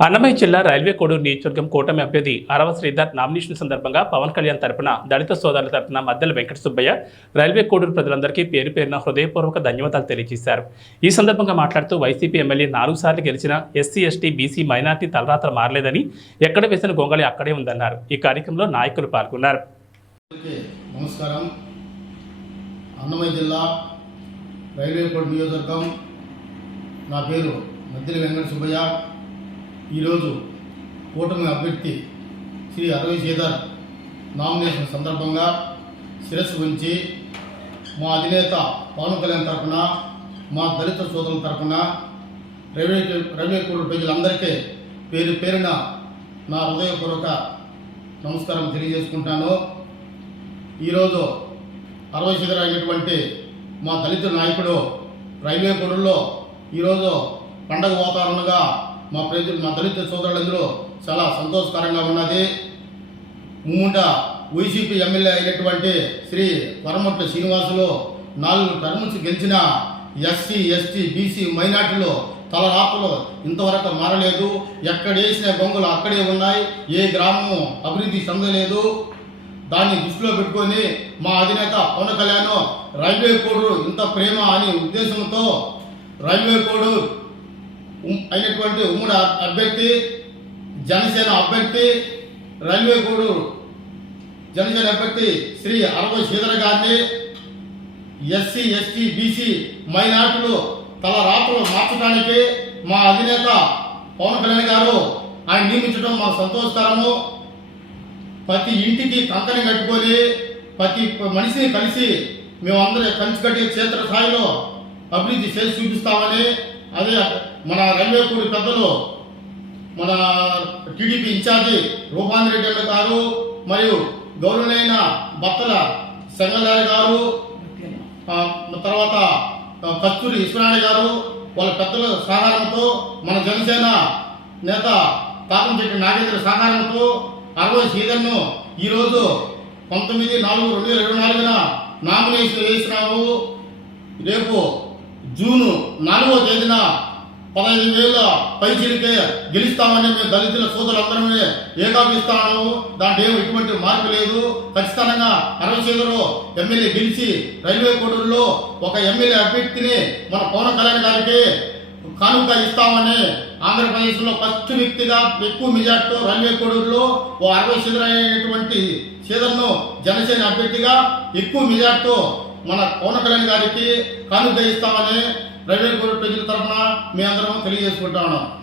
అన్నమయ్య జిల్లా రైల్వే కోడూరు నియోజకవర్గం కూటమి అభ్యర్థి అరవ శ్రీధర్ నామినేషన్ సందర్భంగా పవన్ కళ్యాణ్ తరపున దళిత సోదరుల తరపున మద్దెల వెంకట సుబ్బయ్య రైల్వే కోడూరు ప్రజలందరికీ పేరు పేరున హృదయపూర్వక ధన్యవాదాలు తెలియజేశారు. ఈ సందర్భంగా మాట్లాడుతూ వైసీపీ ఎమ్మెల్యే 4 సార్లు గెలిచిన ఎస్సీ ఎస్టీ బీసీ మైనార్టీ తలరాత్ర మారలేదని, ఎక్కడ వేసిన గొంగళి అక్కడే ఉందన్నారు. ఈ కార్యక్రమంలో నాయకులు పాల్గొన్నారు. నమస్కారం. అన్నమయ్య జిల్లా రైల్వే కోడ్ నియోజకవర్గం. నా పేరు మద్దెల వెంకట సుబ్బయ్య. ఈరోజు కూటమి అభ్యర్థి శ్రీ అరవ శ్రీధర్ నామినేషన్ సందర్భంగా శిరస్సు ఉంచి మా అధినేత పవన్ కళ్యాణ్ తరఫున, మా దళిత సోదరుల తరఫున రైల్వే కోడ్ ప్రజలందరికీ పేరు పేరున నా హృదయపూర్వక నమస్కారం తెలియజేసుకుంటాను. ఈరోజు అరవ శ్రీధర్ అయినటువంటి మా దళిత నాయకుడు రైల్వే కోడ్లో ఈరోజు పండగ వాతావరణంగా మా దళిత సోదరులందరూ చాలా సంతోషకరంగా ఉన్నది. ముందుట వైసీపీ ఎమ్మెల్యే అయినటువంటి శ్రీ వరమట్ల శ్రీనివాసులు 4 టర్మ్స్ గెలిచిన ఎస్సీ ఎస్టీ బీసీ మైనార్టీలు తలరాతలు ఇంతవరకు మారలేదు. ఎక్కడ వేసిన గొంగులు అక్కడే ఉన్నాయి. ఏ గ్రామం అభివృద్ధి చెందలేదు. దాన్ని దృష్టిలో పెట్టుకొని మా అధినేత పవన్ కళ్యాణ్ రైల్వే కోడ్ ఇంత ప్రేమ అనే ఉద్దేశంతో రైల్వే కోడ్ అయినటువంటి ఉమ్మడి అభ్యర్థి జనసేన అభ్యర్థి రైల్వే కోడ్ జనసేన అభ్యర్థి శ్రీ అరవ శ్రీధర్ గారిని ఎస్సీ ఎస్టీ బీసీ మైనార్టీలు తల రాత్రులు మార్చడానికి మా అధినేత పవన్ కళ్యాణ్ గారు ఆయన నియమించడం మాకు సంతోషకరము. ప్రతి ఇంటికి కంకణం కట్టుకొని ప్రతి మనిషిని కలిసి మేమందరూ కలిసికట్టి క్షేత్రస్థాయిలో అభివృద్ధి చేసి చూపిస్తామని, అదే మన రైల్వే కోడ్ పెద్దలు మన టీడీపీ ఇన్ఛార్జి రూపాంత్ రెడ్డి గారు మరియు గౌరవనీయ బత్తల సంగల్లారి గారు, తర్వాత కస్తూరి విశ్వనారాయణ గారు వాళ్ళ పెద్దల సహకారంతో, మన జనసేన నేత తాతంశెట్టి నాగేంద్ర సహకారంతో అరవ శ్రీధర్ను ఈరోజు 19/4/2024 నామినేషన్ వేసినాము. రేపు జూన్ 4వ తేదీన 15,000 పైచీలకే గెలుస్తామని మేము దళితుల సోదరులందరూ ఏకాపిస్తాము. దాంట్లో ఎటువంటి మార్పు లేదు. ఖచ్చితంగా అరవ శ్రీధర్ ఎమ్మెల్యే గెలిచి రైల్వే కోడూరులో ఒక ఎమ్మెల్యే అభ్యర్థిని మన పవన్ కళ్యాణ్ గారికి కానుక ఇస్తామని, ఆంధ్రప్రదేశ్లో ఫస్ట్ వ్యక్తిగా ఎక్కువ మెజార్టీతో రైల్వే కోడూరులో అరవ శ్రీధర్ అయినటువంటి శ్రీధర్ను జనసేన అభ్యర్థిగా ఎక్కువ మెజార్టీతో మన పవన్ కళ్యాణ్ గారికి కానుక ఇస్తామని రైల్వే కోడ్ ప్రజల తరఫున మీ అందరం తెలియజేసుకుంటా ఉన్నాం.